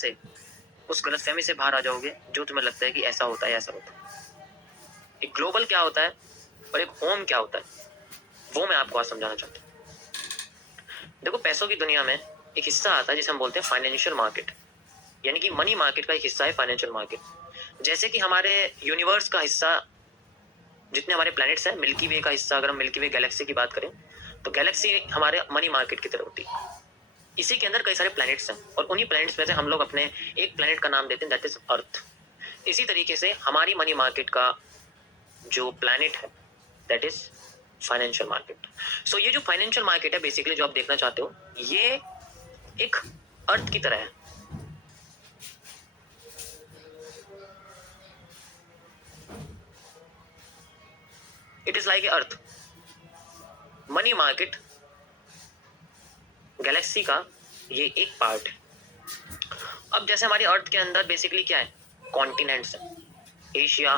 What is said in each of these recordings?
से, उस गलतफहमी से बाहर आ जाओगे जो तुम्हें लगता है कि ऐसा होता है, ऐसा होता है। एक ग्लोबल क्या होता है और एक होम क्या होता है, वो मैं आपको आज समझाना चाहता हूँ। देखो, पैसों की दुनिया में एक हिस्सा आता है जिसे हम बोलते हैं फाइनेंशियल मार्केट, यानी कि मनी मार्केट का एक हिस्सा है फाइनेंशियल मार्केट। जैसे कि हमारे यूनिवर्स का हिस्सा, जितने हमारे प्लैनेट्स हैं, मिल्की वे का हिस्सा, अगर हम मिल्की वे गैलेक्सी की बात करें तो गैलेक्सी हमारे मनी मार्केट की तरह होती है। इसी के अंदर कई सारे प्लैनेट्स हैं और उन्हीं प्लैनेट्स में से हम लोग अपने एक प्लैनेट का नाम देते हैं, दैट इज अर्थ। इसी तरीके से हमारी मनी मार्केट का जो प्लैनेट है दैट इज फाइनेंशियल मार्केट। सो ये जो फाइनेंशियल मार्केट है बेसिकली जो आप देखना चाहते हो, ये एक अर्थ की तरह है। It is like a earth. Money market Galaxy का ये एक पार्ट है। अब जैसे हमारी अर्थ के अंदर बेसिकली क्या है, कॉन्टिनेंट्स हैं, Asia,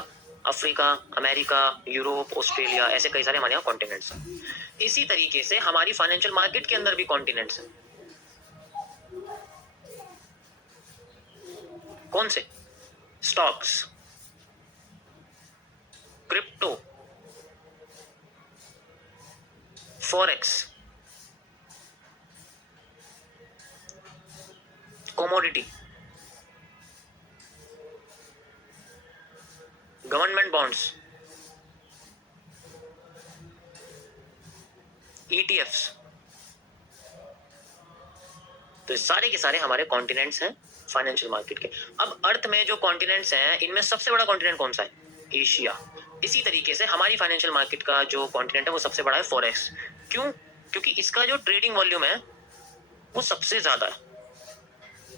Africa, America, Europe, Australia, ऐसे कई सारे हमारे यहाँ कॉन्टिनेंट्स हैं। इसी तरीके से हमारी फाइनेंशियल मार्केट के अंदर भी कॉन्टिनेंट्स हैं। कौन से? Stocks, crypto, forex, commodity, government bonds, ETFs. तो सारे के सारे हमारे कॉन्टिनेंट्स हैं फाइनेंशियल मार्केट के। अब अर्थ में जो कॉन्टिनेंट्स हैं, इनमें सबसे बड़ा कॉन्टिनेंट कौन सा है? एशिया। इसी तरीके से हमारी फाइनेंशियल मार्केट का जो कॉन्टिनेंट है वो सबसे बड़ा है फॉरेक्स। क्यों? क्योंकि इसका जो ट्रेडिंग वॉल्यूम है वो सबसे ज्यादा है,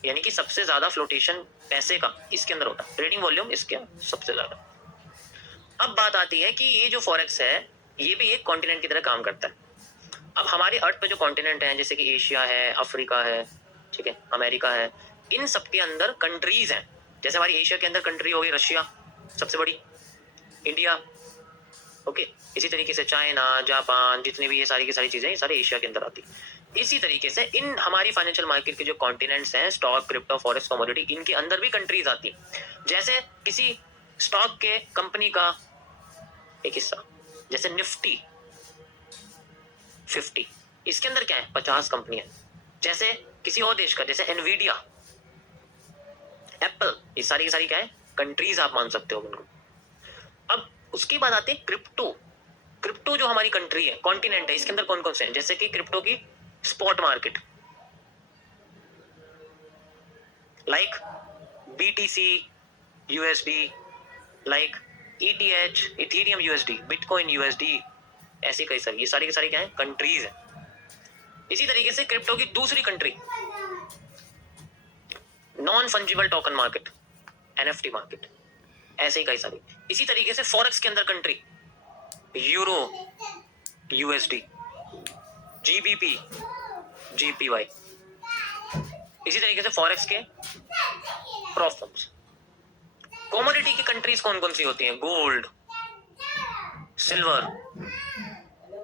यानी कि सबसे ज्यादा फ्लोटेशन पैसे का इसके अंदर होता है, ट्रेडिंग वॉल्यूम इसके सबसे ज्यादा। अब बात आती है कि ये जो फॉरेक्स है ये भी एक कॉन्टिनेंट की तरह काम करता है। अब हमारे अर्थ पे जो कॉन्टिनेंट है, जैसे कि एशिया है, अफ्रीका है, ठीक है, अमेरिका है, इन सब के अंदर कंट्रीज हैं। जैसे हमारी एशिया के अंदर कंट्री हो गई रशिया सबसे बड़ी, इंडिया, ओके। इसी तरीके से चाइना, जापान, जितनी भी ये सारी की सारी चीजें ये सारे एशिया के अंदर आती। इसी तरीके से इन हमारी फाइनेंशियल मार्केट के जो कॉन्टिनेंट्स हैं, स्टॉक, क्रिप्टो, फॉरेक्स, कमोडिटी, इनके अंदर भी कंट्रीज आती। जैसे किसी स्टॉक के कंपनी का एक हिस्सा, जैसे निफ्टी 50, इसके अंदर क्या है, 50 कंपनियां। जैसे किसी और देश का, जैसे एनवीडिया, एप्पल, ये सारी की सारी क्या है, कंट्रीज आप मान सकते हो उनको। अब उसकी बात आती है क्रिप्टो। क्रिप्टो जो हमारी कंट्री है, कॉन्टिनेंट है, इसके अंदर कौन कौन से हैं? जैसे कि क्रिप्टो की spot market, like BTC USD, like ETH, Ethereum USD, bitcoin USD, ऐसी कई सारी, ये सारी की सारी क्या है, कंट्रीज है। इसी तरीके से क्रिप्टो की दूसरी country, non fungible token market, NFT market, ऐसे ही कई सारी। इसी तरीके से फॉरेक्स के अंदर कंट्री, यूरो यूएसडी, जीबीपी, जीपीवाई। इसी तरीके से फॉरेक्स के प्रॉफिट्स। कमोडिटी की कंट्रीज कौन कौन सी होती हैं? Gold, silver,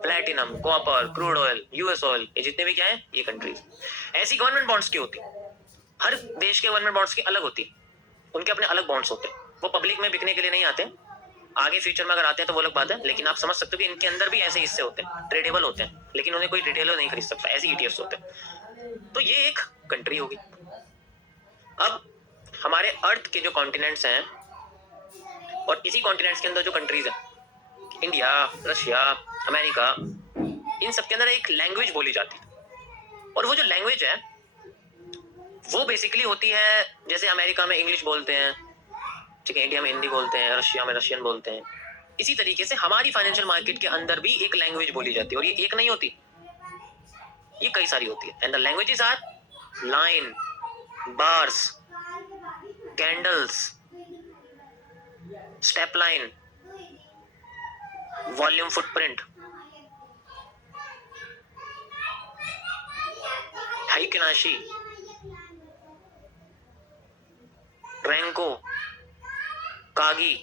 platinum, copper, crude oil, US oil, ये जितने भी क्या है ये कंट्रीज। ऐसी गवर्नमेंट बॉन्ड्स की होती, हर देश के गवर्नमेंट बॉन्ड्स की अलग होती, उनके अपने अलग बॉन्ड्स होते हैं। वो पब्लिक में बिकने के लिए नहीं आते, आगे फ्यूचर में अगर आते हैं तो वो अलग बात है, लेकिन आप समझ सकते हो कि इनके अंदर भी ऐसे हिस्से होते हैं, ट्रेडेबल होते हैं, लेकिन उन्हें कोई रिटेलर नहीं खरीद सकता, ऐसे ईटीएफ्स होते हैं। तो ये एक कंट्री होगी। अब हमारे अर्थ के जो कॉन्टिनेंट्स हैं और इसी कॉन्टिनेंट्स के अंदर जो कंट्रीज हैं, इंडिया, रशिया, अमेरिका, इन सब के अंदर एक लैंग्वेज बोली जाती है। और वो जो लैंग्वेज है वो बेसिकली होती है, जैसे अमेरिका में इंग्लिश बोलते हैं, ठीक है, इंडिया में हिंदी बोलते हैं, रशिया में रशियन बोलते हैं। इसी तरीके से हमारी फाइनेंशियल मार्केट के अंदर भी एक लैंग्वेज बोली जाती है, और ये एक नहीं होती, ये कई सारी होती है। And the languages are line, bars, candles, step line, volume footprint, heikin ashi, renko, kagi,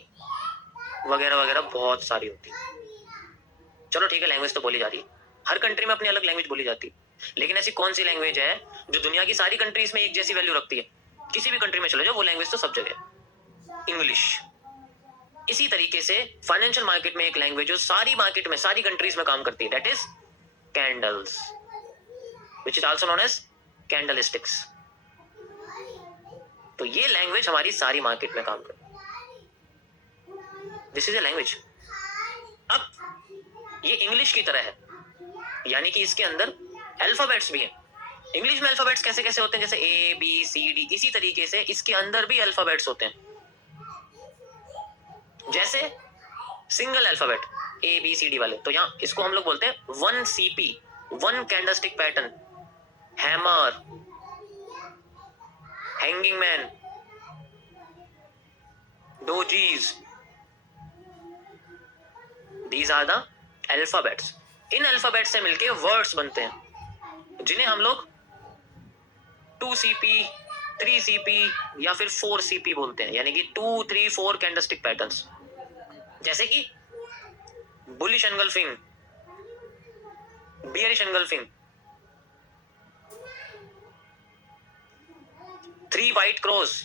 वगैरह वगैरह बहुत सारी होती है। चलो ठीक है, लैंग्वेज तो बोली जाती है, हर कंट्री में अपनी अलग लैंग्वेज बोली जाती है, लेकिन ऐसी कौन सी लैंग्वेज है जो दुनिया की सारी कंट्रीज में एक जैसी वैल्यू रखती है? किसी भी कंट्री में चले जाओ, वो लैंग्वेज तो सब जगह है, इंग्लिश। इसी तरीके से फाइनेंशियल मार्केट में एक लैंग्वेज जो सारी मार्केट में, सारी कंट्रीज में काम करती है, that is candles, which is also known as candlesticks. तो ये लैंग्वेज हमारी सारी मार्केट में काम करती है, दिस इज ए लैंग्वेज। अब ये इंग्लिश की तरह है, यानी कि इसके अंदर अल्फाबेट्स भी हैं। इंग्लिश में अल्फाबेट्स कैसे कैसे होते हैं, जैसे ए बी सी डी, इसी तरीके से इसके अंदर भी अल्फाबेट्स होते हैं। जैसे single alphabet A B C D वाले, तो यहाँ इसको हम लोग बोलते हैं 1 CP, 1 candlestick pattern, hammer, hanging man, dojis, these are the alphabets. इन अल्फाबेट्स से मिलके वर्ड्स बनते हैं, जिन्हें हम लोग 2 CP, 3 CP या फिर 4 CP बोलते हैं, यानी कि 2, 3, 4 कैंडलस्टिक पैटर्न्स। जैसे कि bullish engulfing, bearish engulfing, 3 white cross,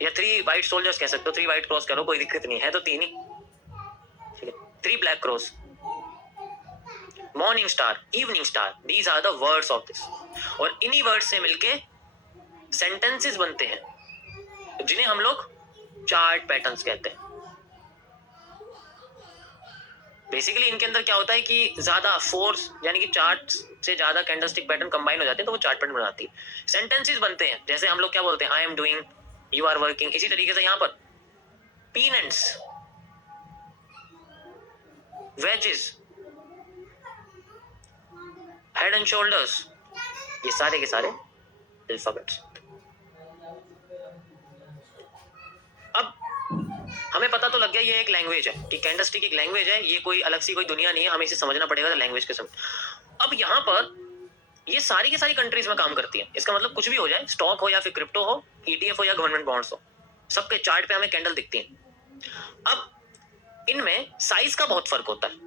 या 3 वाइट सोल्जर्स कह सकते हो, 3 वाइट क्रॉस करो, कोई दिक्कत नहीं है, तो 3 ही, ठीक है। 3 black cross, morning star, evening star, these are the words of this. और इन्हीं वर्ड्स से मिलके सेंटेंसेस बनते हैं, जिन्हें हम लोग चार्ट पैटर्न्स कहते हैं। बेसिकली इनके अंदर क्या होता है कि ज्यादा फोर्स, यानी कि चार्ट से ज्यादा कैंडलस्टिक पैटर्न कंबाइन हो जाते हैं, तो वो चार्ट पैटर्न बनाती है। सेंटेंसेस बनते हैं, जैसे हम लोग क्या बोलते हैं, I am doing, you are working. इसी तरीके से यहाँ पर pennants, wedges, head and shoulders, ये सारे के सारे अल्फाबेट्स। अब हमें पता तो लग गया ये एक लैंग्वेज है, कि कैंडलस्टिक एक लैंग्वेज है, ये कोई अलग सी कोई दुनिया नहीं है, हमें इसे समझना पड़ेगा लैंग्वेज के समय। अब यहाँ पर ये सारी की सारी कंट्रीज में काम करती है। इसका मतलब कुछ भी हो जाए, स्टॉक हो या फिर क्रिप्टो हो, ETF हो या गवर्नमेंट बॉन्ड्स हो, सबके चार्ट पे हमें कैंडल दिखती है। अब इनमें साइज का बहुत फर्क होता है।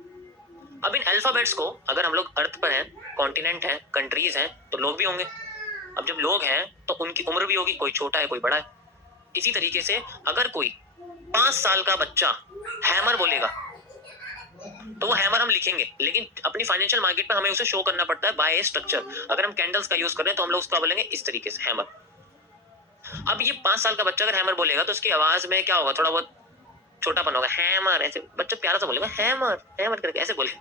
अब इन अल्फाबेट्स को अगर हम लोग अर्थ पर हैं, कॉन्टिनेंट हैं, कंट्रीज हैं, तो लोग भी होंगे। अब जब लोग हैं तो उनकी उम्र भी होगी, कोई छोटा है कोई बड़ा है। इसी तरीके से अगर कोई 5 साल का बच्चा हैमर बोलेगा, तो वो हैमर हम लिखेंगे, लेकिन अपनी फाइनेंशियल मार्केट में हमें उसे शो करना पड़ता है बाय ए स्ट्रक्चर। अगर हम कैंडल्स का यूज कर रहे हैं तो हम लोग उसको बोलेंगे इस तरीके से, हैमर। अब ये 5 साल का बच्चा अगर हैमर बोलेगा तो उसकी आवाज में क्या होगा, थोड़ा बहुत छोटापन होगा, हैमर, ऐसे बच्चा प्यारा सा बोलेगा, हैमर हैमर करके ऐसे बोले।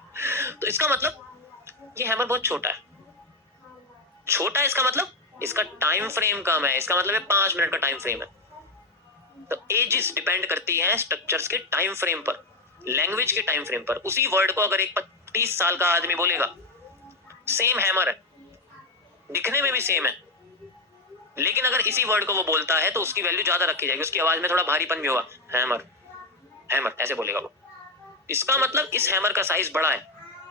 तो इसका मतलब ये हैमर बहुत छोटा है। छोटा है इसका मतलब इसका टाइम फ्रेम कम है, इसका मतलब 5 मिनट का टाइम फ्रेम है। तो एजेस डिपेंड करती है स्ट्रक्चर्स के टाइम फ्रेम पर, लैंग्वेज के टाइम फ्रेम पर। उसी वर्ड को अगर एक 25 साल का आदमी बोलेगा, सेम हैमर है, दिखने में भी सेम है, लेकिन अगर इसी वर्ड को वो बोलता है तो उसकी वैल्यू ज्यादा रखी जाएगी, उसकी आवाज में थोड़ा भारीपन भी होगा, हैमर हैमर ऐसे बोलेगा वो। इसका मतलब इस हैमर का साइज बड़ा है,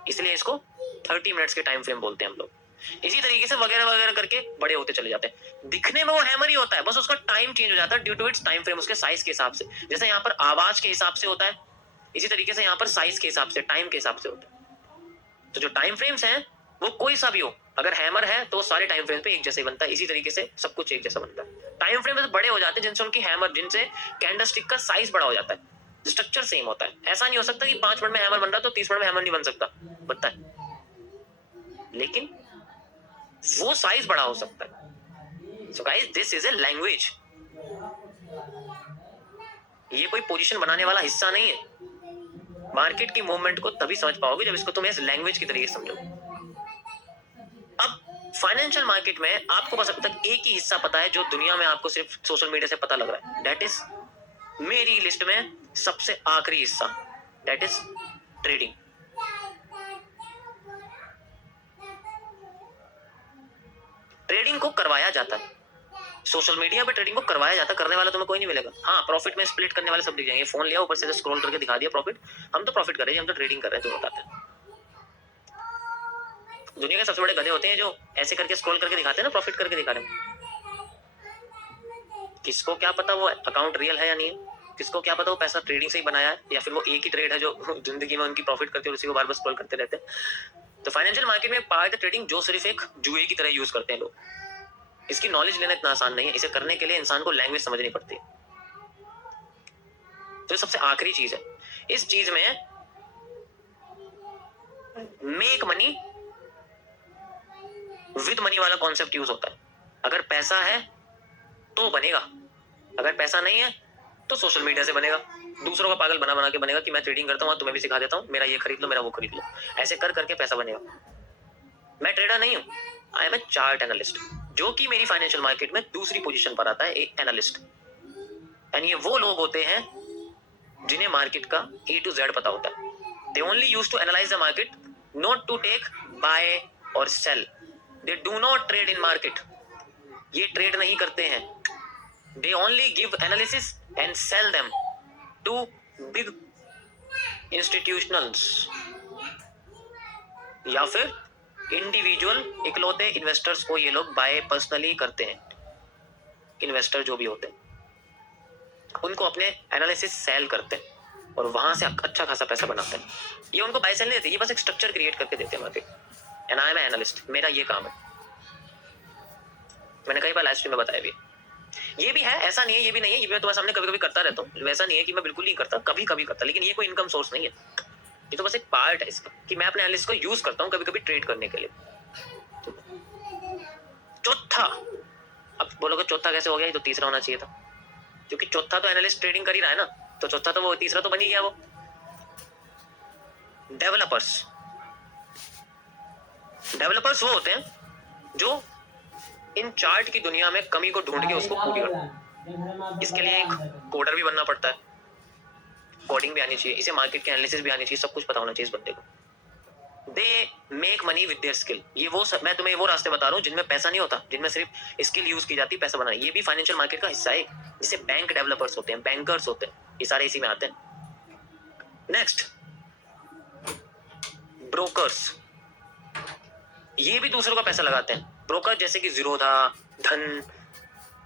इसलिए इसको 30 मिनट्स के टाइम फ्रेम बोलते हैं हम लोग। इसी तरीके से वगैरह वगैरह करके बड़े होते चले जाते हैं। दिखने में वो हैमर ही होता है, बस उसका टाइम चेंज हो जाता है due to its time frame, उसके साइज के हिसाब से। जैसे यहाँ पर आवाज के हिसाब से होता है, इसी तरीके से यहाँ पर साइज के हिसाब से, टाइम के हिसाब से होता है। तो जो टाइम फ्रेम्स हैं वो कोई सा भी हो, अगर हैमर है तो सारे टाइम फ्रेम पे एक जैसे बनता है। इसी तरीके से सब कुछ एक जैसा बनता है। टाइम फ्रेम बड़े हो जाते हैं जिनसे उनकी हैमर, जिनसे कैंडलस्टिक का साइज बड़ा हो जाता है, स्ट्रक्चर सेम होता है। ऐसा नहीं हो सकता कि 5 मिनट में हैमर बन रहा तो 30 मिनट में हैमर नहीं बन सकता, बनता है, लेकिन वो साइज बड़ा हो सकता है। So guys, this is a language. ये कोई पोजीशन बनाने वाला हिस्सा नहीं है। मार्केट की मूवमेंट को तभी समझ पाओगे जब इसको तुम इस लैंग्वेज की तरीके से समझोगे। अब फाइनेंशियल मार्केट में आपको बस अब तक एक ही हिस्सा पता है जो दुनिया में आपको सिर्फ सोशल मीडिया से पता लग रहा है, दैट इज मेरी लिस्ट में सबसे आखिरी हिस्सा, दैट इज ट्रेडिंग। ट्रेडिंग को करवाया जाता है सोशल मीडिया पे, ट्रेडिंग को करवाया जाता है, करने वाला तुम्हें कोई नहीं मिलेगा। हाँ, प्रॉफिट में स्प्लिट करने वाले सब दिख जाएंगे। फोन लिया, ऊपर से स्क्रॉल करके दिखा दिया प्रॉफिट, हम तो प्रॉफिट कर रहे हैं, हम तो ट्रेडिंग कर रहे हैं, तो बताते हैं। दुनिया के सबसे बड़े गधे होते हैं जो ऐसे करके स्क्रॉल करके दिखाते हैं ना, प्रॉफिट करके दिखा रहे हैं। किसको क्या पता वो अकाउंट रियल है या नहीं है, किसको क्या पता वो पैसा ट्रेडिंग से ही बनाया है, या फिर वो एक ही ट्रेड है जो जिंदगी में उनकी प्रॉफिट करती है और उसी को बार बार स्क्रॉल करते रहते हैं। तो फाइनेंशियल मार्केट में पार्ट ट्रेडिंग जो सिर्फ एक जुए की तरह यूज करते हैं लोग, इसकी नॉलेज लेना इतना आसान नहीं है, इसे करने के लिए इंसान को लैंग्वेज समझनी पड़ती है। तो सबसे आखिरी चीज है, इस चीज में मेक मनी विद मनी वाला कॉन्सेप्ट यूज होता है। अगर पैसा है तो बनेगा, अगर पैसा नहीं है तो सोशल मीडिया से बनेगा, दूसरों का पागल बना बना के बनेगा कि मैं ट्रेडिंग करता हूँ, तुम्हें भी सिखा देता हूँ, मेरा ये खरीद लो, मेरा वो खरीद लो, ऐसे कर करके पैसा बनेगा। मैं ट्रेडर नहीं हूँ, I am a chart analyst, जो कि मेरी फाइनेंशियल मार्केट में दूसरी पोजीशन पर आता है, एक एनालिस्ट। एंड ये वो लोग होते हैं जिन्हें मार्केट का A to Z पता होता है। They only used to analyze the market, not to take buy or sell. They do not trade in market. ये ट्रेड नहीं करते हैं। They only give analysis and sell them to big institutionals या फिर individual इकलौते investors को ये लोग बाय पर्सनली करते हैं। इन्वेस्टर जो भी होते हैं उनको अपने एनालिसिस सेल करते हैं और वहां से अच्छा खासा पैसा बनाते हैं। ये उनको बाय सेल नहीं देते, ये बस एक स्ट्रक्चर क्रिएट करके देते हैं market. And I am analyst, मेरा ये काम है। मैंने कई बार लाइव स्ट्रीम में बताया भी, ये भी है, ऐसा नहीं है, ये भी नहीं है, ये भी मैं तुम्हारे सामने कभी कभी करता रहता हूँ। वैसा नहीं है कि मैं बिल्कुल नहीं करता, कभी कभी करता, लेकिन ये कोई इनकम सोर्स नहीं है। ये तो बस एक पार्ट है इसका कि मैं अपने एनालिस्ट को यूज करता हूँ कभी कभी ट्रेड करने के लिए। चौथा, अब बोलोगे चौथा कैसे हो गया, ये तो तीसरा होना चाहिए था, क्योंकि चौथा तो एनालिस्ट ट्रेडिंग कर ही रहा है ना, तो चौथा तो वो तीसरा तो बन ही गया। वो डेवलपर्स, डेवलपर्स वो होते हैं जो इन चार्ट की दुनिया में कमी को ढूंढ के उसको पूरी करते हैं। इसके लिए एक कोडर भी बनना पड़ता है, कोडिंग भी आनी चाहिए, इसे मार्केट की एनालिसिस भी आनी चाहिए, सब कुछ पता होना चाहिए इस बंदे को। They make money with their skill. ये वो मैं तुम्हें वो रास्ते बता रहा हूँ जिनमें पैसा नहीं होता, जिनमें सिर्फ स्किल यूज की जाती है पैसा बनाना। ये भी फाइनेंशियल मार्केट का हिस्सा है, जिसे बैंक डेवलपर्स होते हैं, बैंकर्स होते हैं, ये सारे इसी में आते हैं। नेक्स्ट, ब्रोकर्स, ये भी दूसरों का पैसा लगाते हैं। ब्रोकर जैसे कि जीरोधा, धन,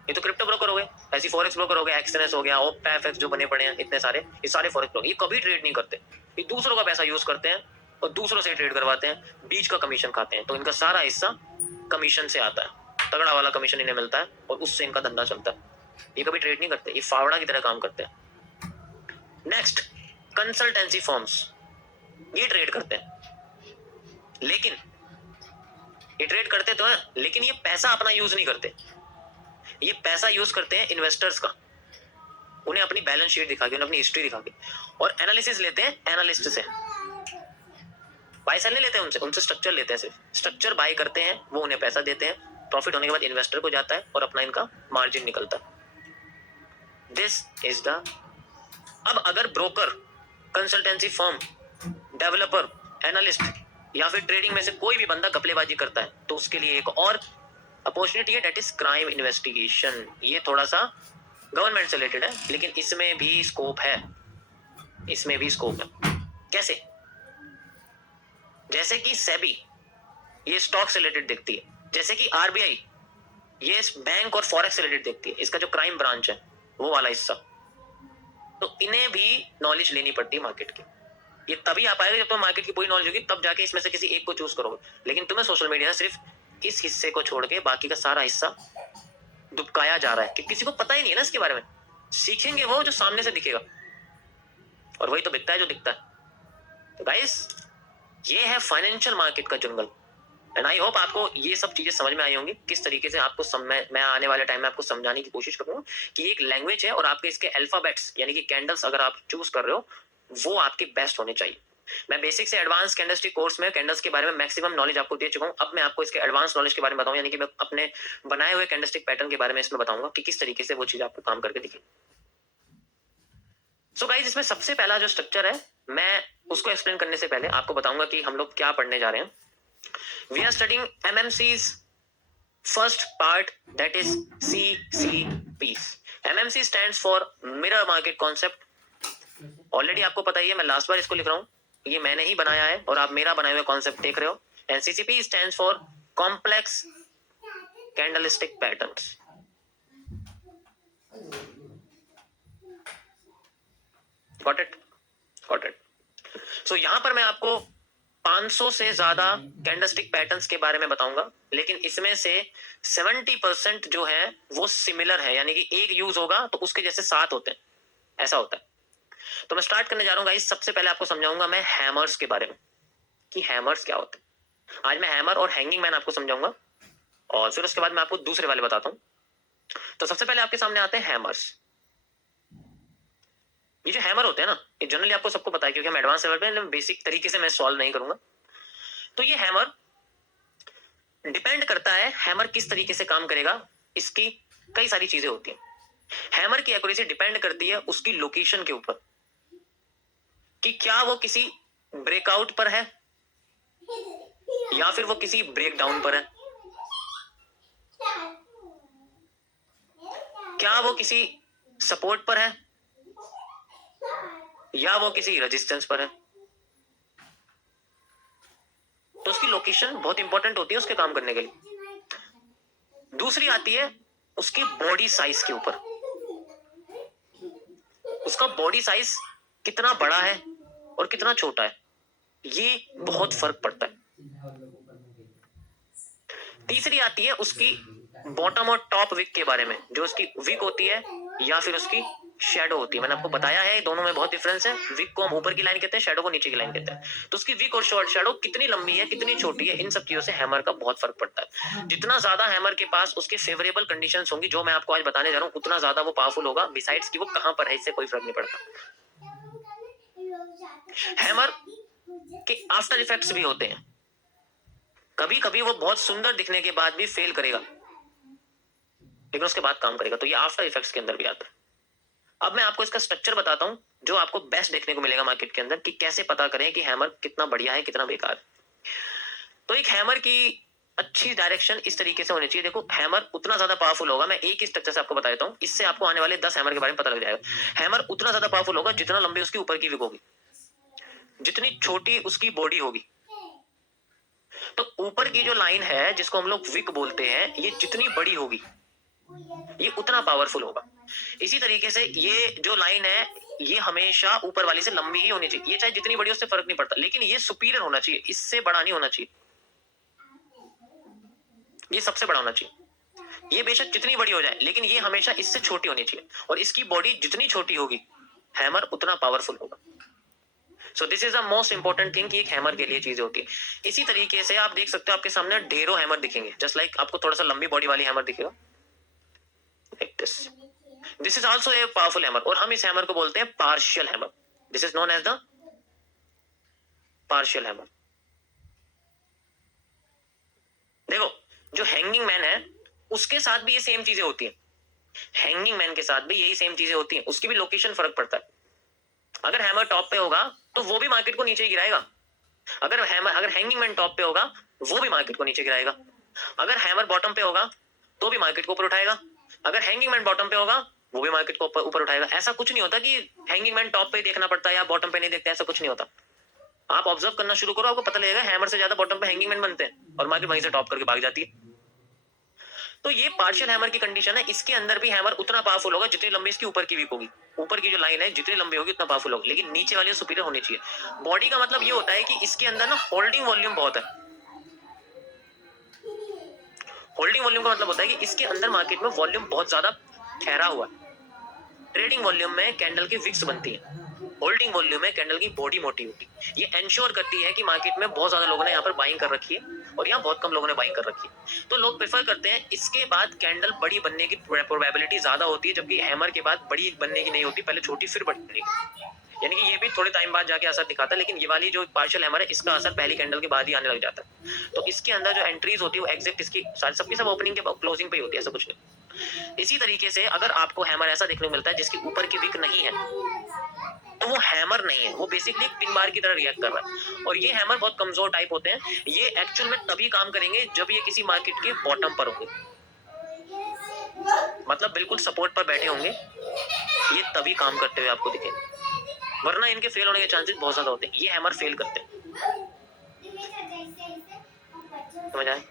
ये तो क्रिप्टो ब्रोकर हो गए, ऐसी फॉरेक्स ब्रोकर हो गए, एक्सएनएस हो गया, ओपएफएक्स जो बने पड़े हैं इतने सारे, ये सारे फॉरेक्स ब्रोकर। ये कभी ट्रेड नहीं करते, ये दूसरों का पैसा यूज करते हैं और दूसरों से ट्रेड करवाते हैं, बीच का कमीशन खाते हैं। तो इनका सारा हिस्सा कमीशन से आता है, तगड़ा वाला कमीशन इन्हें मिलता है और उससे इनका धंधा चलता है। ये कभी ट्रेड नहीं करते, ये फावड़ा की तरह काम करते हैं। नेक्स्ट, कंसल्टेंसी फर्म्स, ये ट्रेड करते हैं, लेकिन ये ट्रेड करते तो है, लेकिन ये पैसा अपना यूज नहीं करते, ये पैसा यूज करते हैं इन्वेस्टर्स का। उन्हें अपनी बैलेंस शीट दिखा के, उन्हें अपनी हिस्ट्री दिखा के, और एनालिसिस लेते हैं एनालिस्ट से। बाय सेल नहीं लेते उनसे, उनसे स्ट्रक्चर लेते हैं, सिर्फ स्ट्रक्चर बाय करते हैं, वो उन्हें पैसा देते हैं, प्रॉफिट होने के बाद इन्वेस्टर को जाता है और अपना इनका मार्जिन निकलता है। This is the. अब अगर broker, consultancy firm, developer, analyst या फिर ट्रेडिंग में से कोई भी बंदा घपलेबाजी करता है, तो उसके लिए एक और अपॉर्चुनिटी है, डेट इज क्राइम इन्वेस्टिगेशन। ये थोड़ा सा गवर्नमेंट से रिलेटेड है, लेकिन इसमें भी स्कोप है, इसमें भी स्कोप है। कैसे? जैसे कि सेबी, ये स्टॉक से रिलेटेड देखती है, जैसे कि आरबीआई, ये बैंक और फॉरेक्स से रिलेटेड देखती है, इसका जो क्राइम ब्रांच है वो वाला हिस्सा। तो इन्हें भी नॉलेज लेनी पड़ती है मार्केट की। ये तभी आ पाएगा जब तुम्हें मार्केट की पूरी नॉलेज होगी, तब जाके इसमें से किसी एक को चूज करोगे। लेकिन तुम्हें सोशल मीडिया से सिर्फ इस हिस्से को छोड़ के बाकी का सारा हिस्सा दुबकाया जा रहा है कि किसी को पता ही नहीं है ना इसके बारे में। सीखेंगे वो जो सामने से दिखेगा, और वही तो बिकता है जो दिखता है। तो गाइस, ये है फाइनेंशियल मार्केट का जंगल। एंड आई होप आपको ये सब चीजें समझ में आई होंगी, किस तरीके से आपको मैं आने वाले टाइम में आपको समझाने की कोशिश करूंगा कि एक लैंग्वेज है और आपके इसके अल्फाबेट्स यानी कि कैंडल्स अगर आप चूज कर रहे हो, वो आपके बेस्ट होने चाहिए। मैं बेसिक से एडवांस कैंडलस्टिक कोर्स में कैंडल्स के बारे में मैक्सिमम नॉलेज आपको दे चुका हूं। अब मैं आपको इसके एडवांस नॉलेज के बारे में बताऊं, यानी कि मैं अपने बनाए हुए कैंडलस्टिक पैटर्न के बारे में इसमें बताऊंगा कि किस तरीके से वो चीज आपको काम करके दिखे। सो गाइस, इसमें सबसे पहला जो स्ट्रक्चर है, मैं उसको एक्सप्लेन करने से पहले आपको बताऊंगा कि हम लोग क्या पढ़ने जा रहे हैं। We are studying MMC's first part, that is CCPs. MMC stands for Mirror Market Concept. Already आपको पता ही है, मैं लास्ट बार इसको लिख रहा हूँ, ये मैंने ही बनाया है और आप मेरा बनाए हुए कॉन्सेप्ट देख रहे हो। And CCP stands for Complex Candlestick Patterns. Got it? Got it. So यहाँ पर मैं आपको 500 से ज्यादा कैंडलस्टिक पैटर्न्स के बारे में बताऊंगा, लेकिन इसमें से 70% जो है वो सिमिलर है, यानी कि एक यूज होगा तो उसके जैसे 7 होते हैं, ऐसा होता है। तो मैं स्टार्ट करने जा रहा हूँ गाइस। सबसे पहले आपको समझाऊंगा मैं हैमर्स के बारे में कि हैमर्स क्या होते हैं। आज मैं हैमर और हैंगिंग मैन आपको समझाऊंगा और फिर उसके बाद मैं आपको दूसरे वाले बताता हूँ। तो सबसे पहले आपके सामने आते हैं हैमर्स। ये जो हैमर होते हैं ना, ये जनरली आपको सबको पता है क्योंकि हम एडवांस लेवल पे बेसिक तरीके से मैं सॉल्व नहीं करूंगा। तो ये हैमर डिपेंड करता है हैमर किस तरीके से काम करेगा, इसकी कई सारी चीजें होती हैं। हैमर की एक्यूरेसी डिपेंड करती है उसकी लोकेशन के ऊपर, कि क्या वो किसी ब्रेकआउट पर है या फिर वो किसी ब्रेकडाउन पर है, क्या वो किसी सपोर्ट पर है या वो किसी रेजिस्टेंस पर है। तो उसकी लोकेशन बहुत इंपॉर्टेंट होती है उसके काम करने के लिए। दूसरी आती है उसकी बॉडी साइज के ऊपर। उसका बॉडी साइज कितना बड़ा है और कितना छोटा है, ये बहुत फर्क पड़ता है। तीसरी आती है उसकी बॉटम और टॉप विक के बारे में, जो उसकी विक होती है या फिर उसकी शेडो होती है। मैंने आपको बताया है दोनों में बहुत डिफरेंस है। विक को हम ऊपर की लाइन कहते हैं, शेडो को नीचे की लाइन कहते हैं। तो उसकी विक और शॉर्ट शेडो कितनी लंबी है कितनी छोटी है, इन सब चीजों से हैमर का बहुत फर्क पड़ता है। जितना ज्यादा हैमर के पास उसके फेवरेबल कंडीशंस होंगी, जो मैं आपको आज बताने जा रहा हूँ, उतना ज्यादा वो पावरफुल होगा। बिसाइड्स कि वो कहां पर है इससे कोई फर्क नहीं पड़ता। हैमर के आफ्टर इफेक्ट्स भी होते हैं। कभी कभी वो बहुत सुंदर दिखने के बाद भी फेल करेगा, लेकिन उसके बाद काम करेगा। तो ये आफ्टर इफेक्ट्स के अंदर भी आता है। अब मैं आपको इसका स्ट्रक्चर बताता हूं जो आपको बेस्ट देखने को मिलेगा मार्केट के अंदर, कि कैसे पता करें कि हैमर कितना बढ़िया है कितना बेकार है। तो एक हैमर की अच्छी डायरेक्शन इस तरीके से होनी चाहिए। देखो, हैमर उतना ज्यादा पावरफुल होगा, मैं एक ही स्ट्रक्चर से आपको बता देता हूं, इससे आपको आने वाले 10 हैमर के बारे में पता लग जाएगा। हैमर उतना ज्यादा पावरफुल होगा जितना लंबी उसकी ऊपर की विक होगी, जितनी छोटी उसकी बॉडी होगी। तो ऊपर की जो लाइन है जिसको हम लोग विक बोलते हैं, ये जितनी बड़ी होगी ये उतना पावरफुल होगा। इसी तरीके से ये जो लाइन है ये हमेशा ऊपर वाली से लंबी ही होनी चाहिए। ये चाहे जितनी बड़ी उससे फर्क नहीं पड़ता, लेकिन ये सुपीरियर होना चाहिए, इससे बड़ा नहीं होना चाहिए। ये सबसे बड़ा होना चाहिए। ये बेशक जितनी बड़ी हो जाए लेकिन ये हमेशा इससे छोटी होनी चाहिए, और इसकी बॉडी जितनी छोटी होगी हैमर उतना पावरफुल होगा। So this is the most important thing कि एक हैमर के लिए चीजें होती है। इसी तरीके से आप देख सकते हो आपके सामने ढेरों हैमर दिखेंगे, जस्ट लाइक आपको थोड़ा सा लंबी बॉडी वाली हैमर दिखेगा like this. This is also a powerful hammer, और हम इस हैमर को बोलते हैं partial hammer. This is known as the partial hammer. देखो, जो हैंगिंग मैन है उसके साथ भी ये सेम चीजें होती हैं। हैंगिंग मैन के साथ भी यही सेम चीजें होती हैं, उसकी भी लोकेशन फर्क पड़ता है। अगर हैमर टॉप पे होगा तो वो भी मार्केट को नीचे गिराएगा। अगर हैंगिंग मैन टॉप पे होगा वो भी मार्केट को नीचे गिराएगा। अगर हैमर बॉटम पे होगा तो भी मार्केट को ऊपर उठाएगा। अगर हैंगिंग मैन बॉटम पे होगा वो भी मार्केट को ऊपर उठाएगा। ऐसा कुछ नहीं होता कि हैंगिंग मैन टॉप पे देखना पड़ता है या बॉटम पे नहीं देखते, ऐसा कुछ नहीं होता। आप ऑब्जर्व करना शुरू करो, आपको पता लगेगा हैमर से ज्यादा बॉटम पे हैंगिंग मैन बनते हैं और मार्केट वहीं से टॉप करके भाग जाती है। तो ये पार्शियल हैमर की कंडीशन है। इसके अंदर भी हैमर उतना पावरफुल होगा जितनी लंबी इसकी ऊपर की वीक होगी। ऊपर की जो लाइन है जितनी लंबी होगी उतना पावरफुल होगा, लेकिन नीचे वाली सुपीरियर होनी चाहिए। बॉडी का मतलब ये होता है कि इसके अंदर ना होल्डिंग वॉल्यूम बहुत है। होल्डिंग वॉल्यूम का मतलब होता है कि इसके अंदर मार्केट में वॉल्यूम बहुत ज्यादा ठहरा हुआ है। ट्रेडिंग वॉल्यूम में कैंडल की विक्स बनती है, होल्डिंग वॉल्यूम में कैंडल की बॉडी मोटी होती है। ये एंश्योर करती है कि मार्केट में बहुत ज्यादा लोगों ने यहाँ पर बाइंग कर रखी है और यहाँ बहुत कम लोगों ने बाइंग कर रखी है। तो लोग प्रेफर करते हैं इसके बाद कैंडल बड़ी बनने की प्रोबेबिलिटी ज्यादा होती है, जबकि हैमर के बाद बड़ी बनने की नहीं होती, पहले छोटी फिर बड़ी बनेगी। यानी कि ये भी थोड़े टाइम बाद जाके असर दिखाता है, लेकिन ये वाली जो पार्शियल हैमर है इसका असर पहली कैंडल के बाद ही आने लग जाता है। तो इसके अंदर जो एंट्रीज होती है वो एग्जैक्ट इसकी सबकी सब ओपनिंग के क्लोजिंग पे ही होती है, ऐसा कुछ नहीं। इसी तरीके से अगर आपको हैमर ऐसा देखने को मिलता है जिसकी ऊपर की विक नहीं है तो वो हैमर नहीं है, वो बेसिकली एक पिन बार की तरह रिएक्ट कर रहा है। और ये हैमर बहुत कमजोर टाइप होते हैं। ये एक्चुअल में तभी काम करेंगे जब ये किसी मार्केट के बॉटम पर होंगे, मतलब बिल्कुल सपोर्ट पर बैठे होंगे, ये तभी काम करते हुए आपको दिखेंगे, वरना इनके फेल होने के चांसेस बहुत ज्यादा होते हैं। ये हैमर फेल करते हैं, समझ आए?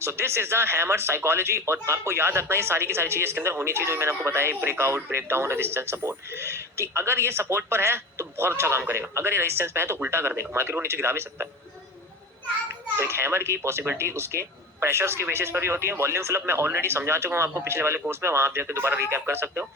So this is the hammer psychology. और आपको याद रखना है सारी की सारी चीजें इसके अंदर होनी चाहिए जो मैंने आपको बताया, ब्रेकआउट, ब्रेकडाउन, रेजिस्टेंस, सपोर्ट। कि अगर ये सपोर्ट पर है तो बहुत अच्छा काम करेगा, अगर ये रेजिस्टेंस पे है तो उल्टा कर देगा, मार्केट को नीचे गिरा भी सकता है। तो एक हैमर की पॉसिबिलिटी उसके प्रेशर्स के बेसिस पर भी होती है। वॉल्यूम फिलअप मैं ऑलरेडी समझा चुका हूँ आपको पिछले वाले कोर्स में, वहां आप जाकर दोबारा रिकैप कर सकते हो।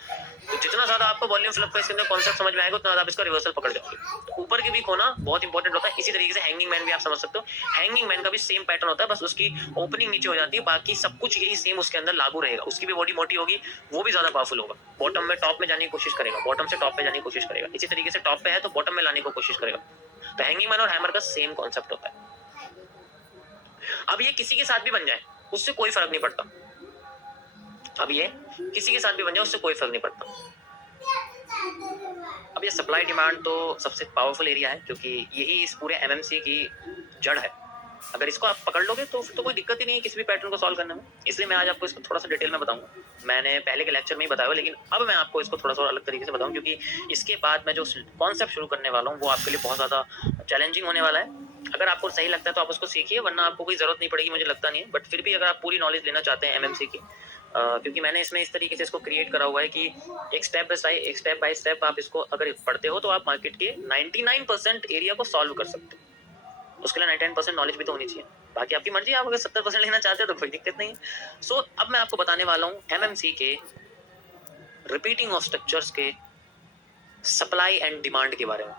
तो जितना ज्यादा आपको वॉल्यूम फिलअप का इसके अंदर कॉन्सेप्ट समझ में आएगा उतना ज्यादा आप इसका रिवर्सल पकड़ जाओगे। तो ऊपर के वीक होना बहुत इंपॉर्टेंट होता है। इसी तरीके से हैंगिंग मैन भी आप समझ सकते हो। हैंगिंग मैन का भी सेम पैटर्न होता है, बस उसकी ओपनिंग नीचे हो जाती है, बाकी सब कुछ यही सेम उसके अंदर लागू रहेगा। उसकी भी बॉडी मोटी होगी, वो भी ज्यादा पावरफुल होगा। बॉटम में टॉप में जाने की कोशिश करेगा, बॉटम से टॉप पे जाने की कोशिश करेगा, इसी तरीके से टॉप पे है तो बॉटम में लाने की कोशिश करेगा। तो हैंगिंग मैन और हैमर का सेम कॉन्सेप्ट होता है। अब ये किसी के साथ भी बन जाए उससे कोई फर्क नहीं पड़ता। अब ये किसी के साथ भी बन जाए उससे कोई फर्क नहीं पड़ता। अब ये सप्लाई डिमांड तो सबसे पावरफुल एरिया है, क्योंकि यही इस पूरे एमएमसी की जड़ है। अगर इसको आप पकड़ लोगे तो फिर तो कोई दिक्कत ही नहीं है किसी भी पैटर्न को सॉल्व करने में। इसलिए मैं आज आपको इसको थोड़ा सा डिटेल में बताऊंगा। मैंने पहले के लेक्चर में ही बताया, लेकिन अब मैं आपको इसको थोड़ा सा अलग तरीके से बताऊं, क्योंकि इसके बाद मैं जो कॉन्सेप्ट शुरू करने वाला हूँ वो आपके लिए बहुत ज़्यादा चैलेंजिंग होने वाला है। अगर आपको सही लगता है तो आप उसको सीखिए, वरना आपको कोई ज़रूरत नहीं पड़ेगी, मुझे लगता नहीं है। बट फिर भी अगर आप पूरी नॉलेज लेना चाहते हैं एमएमसी की, क्योंकि मैंने इसमें इस तरीके से इसको क्रिएट करा हुआ है कि एक स्टेप बाय स्टेप आप इसको अगर पढ़ते हो तो आप मार्केट के 99% एरिया को सॉल्व कर सकते हो। उसके लिए 99% नॉलेज भी तो होनी चाहिए। बाकी आपकी मर्जी, आप अगर 70% लेना चाहते हो तो कोई दिक्कत नहीं है। सो अब मैं आपको बताने वाला हूँ एमएमसी के रिपीटिंग ऑफ स्ट्रक्चर्स के सप्लाई एंड डिमांड के बारे में।